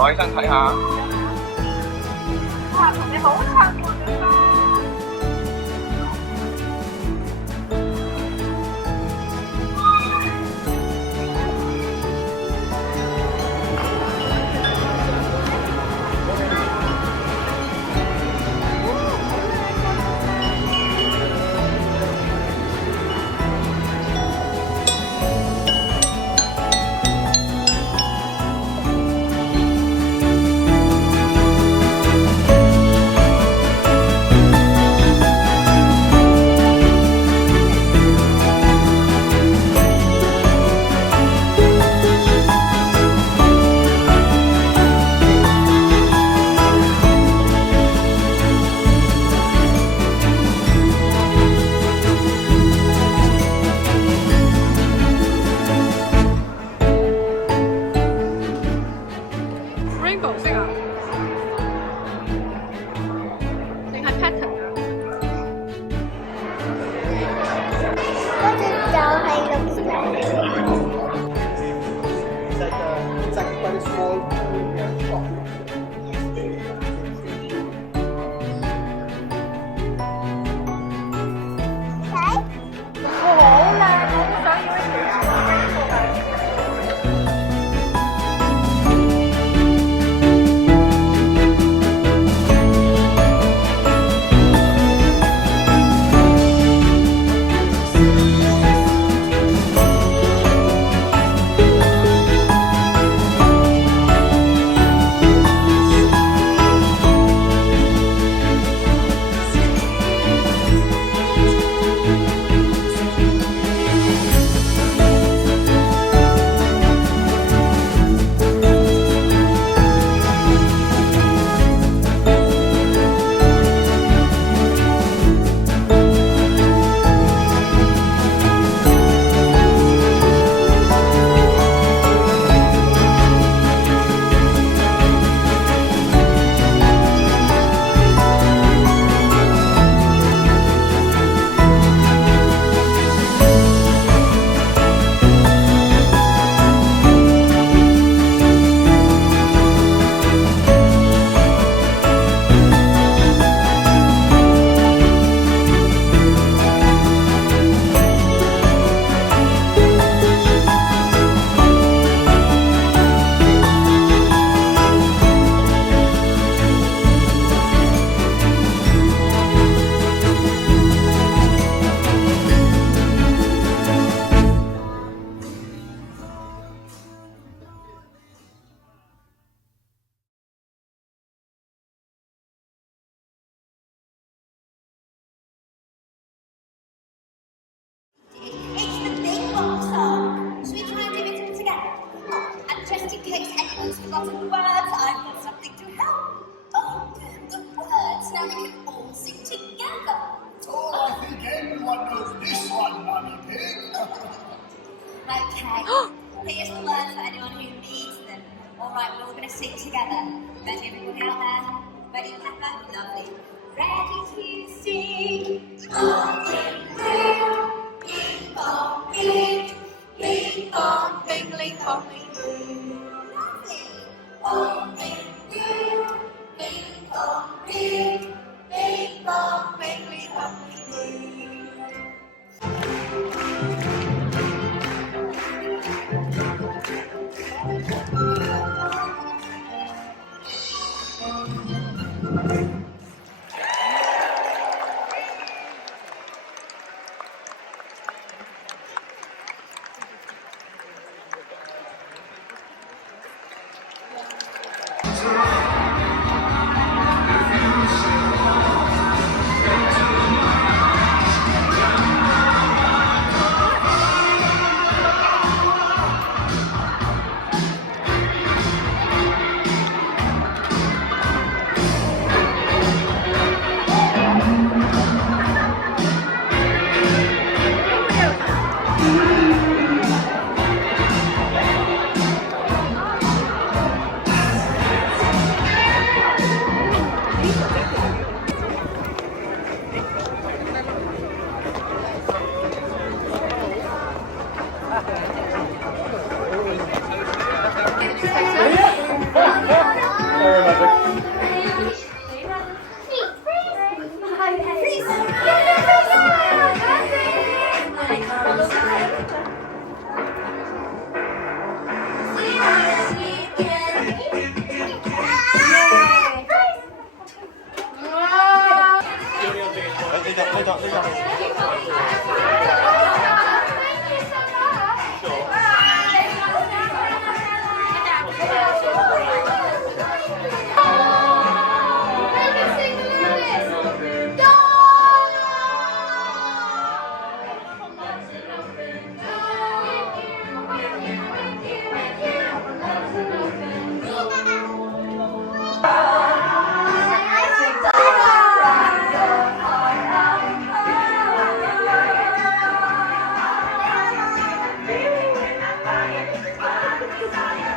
攞起身睇下。哇，同你好襯喎，對方。Forgotten words, I've got something to help. Oh, the words. Now we can all sing together. Oh, I think everyone knows this one, Mummy Pig. Okay. Here's the words for anyone who needs them. All right, we're all going to sing together. Ready, everybody out there? Ready, Peppa? Lovely. Ready to sing. Bing bong bing, bing bong bing, ling bong bing boo. Lovely. Bong bing boo, bing bong bing, bing bong bing, ling bong bing boo. Bye.